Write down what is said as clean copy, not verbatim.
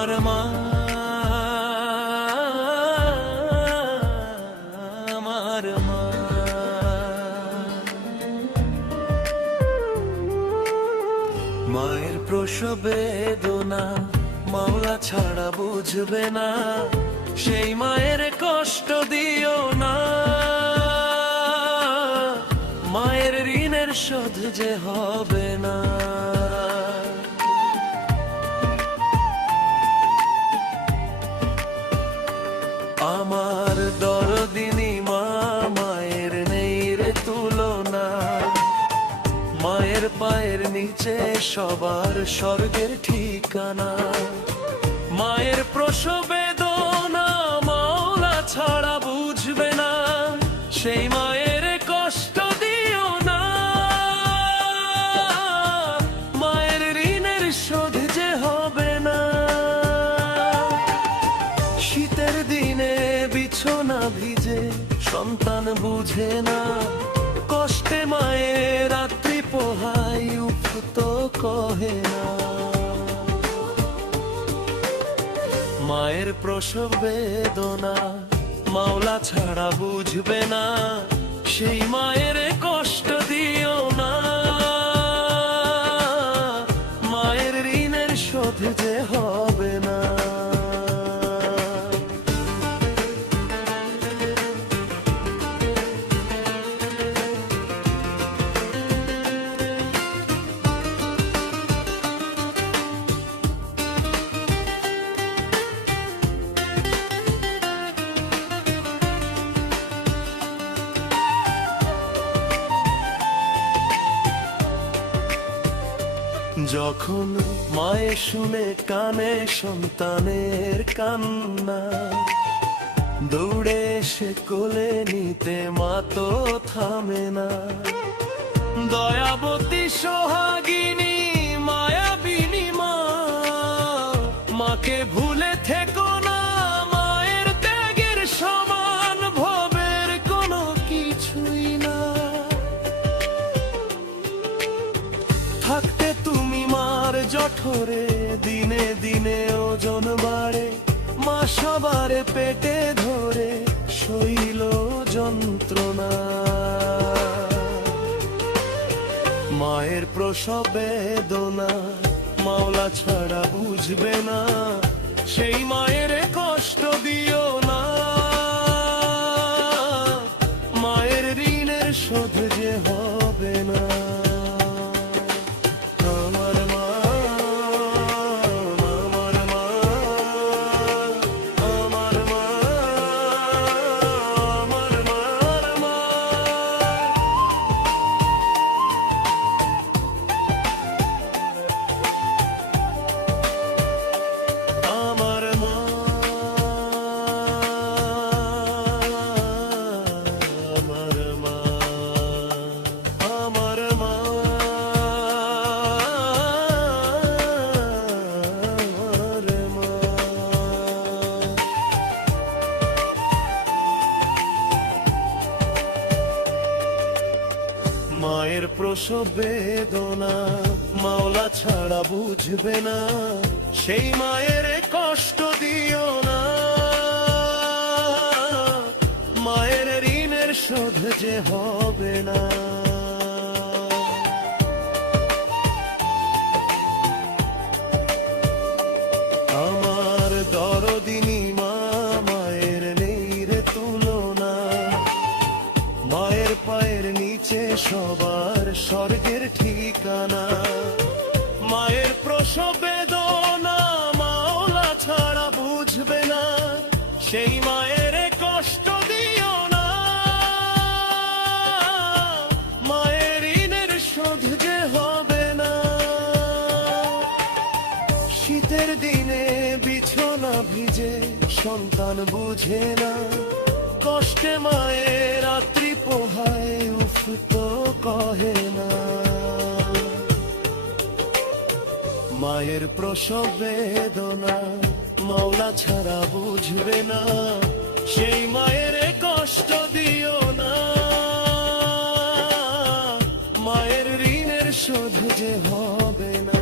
আমার মা, আমার মা। মায়ের প্রসব বেদনা মাওলা ছাড়া বুঝবে না, সেই মায়ের কষ্ট দিও না। মায়ের ঋণের শোধ যে হবে না। আমার দরদিনী মা, মায়ের নেই রে তুলনা। মায়ের পায়ের নিচে সবার স্বর্গের ঠিকানা। মায়ের প্রসব বেদনা মাওলা ছাড়া বুঝবে না, সেই মায়ের কষ্ট দিও না। মায়ের ঋণের শোধ যে হবে না। শীতের দিনে বিছানা ভিজে সন্তান বুঝে না, কষ্টে মায়ের রাত্রি পোহাই উফ তো কহে না। মায়ের প্রসব বেদনা মাওলা ছাড়া বুঝবে না, সেই মায়ের কষ্ট দিও না। মায়ের ঋণের শোধ যে হবে না। যখন মায়ে শুনে কানে সন্তানের কান্না, দৌড়ে এসে কোলে নিতে মা তো থামে না। দয়াবতী সোহাগিনী মায়াবিনী মা, মাকে ভুলে থেকো না। মায়ের ত্যাগের সমান ভবের কোনো কিছুই না। থাকতে তুমি মার জঠরে দিনে দিনে ওজন বাড়ে। মা সবার পেটে ধরে শৈল যন্ত্রণা। মায়ের প্রসব বেদনা মাওলা ছাড়া বুঝবে না, সেই মায়ের কষ্ট দিও না। মায়ের ঋণের শোধ যে হবে না। মায়ের প্রসব বেদনা মাওলা ছাড়া বুঝবে না, সেই মায়ের কষ্ট দিও না। মায়ের ঋণের শোধ যে হবে না। আমার দরদিনী মা, মায়ের নেই রে তুলনা। মায়ের পায়ের নিচে সবার স্বর্গের ঠিকানা। মায়ের প্রসব বেদনা মাওলা ছাড়া বুঝবে না, সেই মায়ের কষ্ট দিও না। মায়ের ঋণের শোধ যে হবে না। শীতের দিনে বিছানা ভিজে সন্তান বুঝে না, কষ্টে মায়ের রাত্রি পোহায় উফ তো কহে না। মায়ের প্রসব বেদনা মাওলা ছাড়া বুঝবে না, সেই মায়ের কষ্ট দিও না। মায়ের ঋণের শোধ যে হবে না।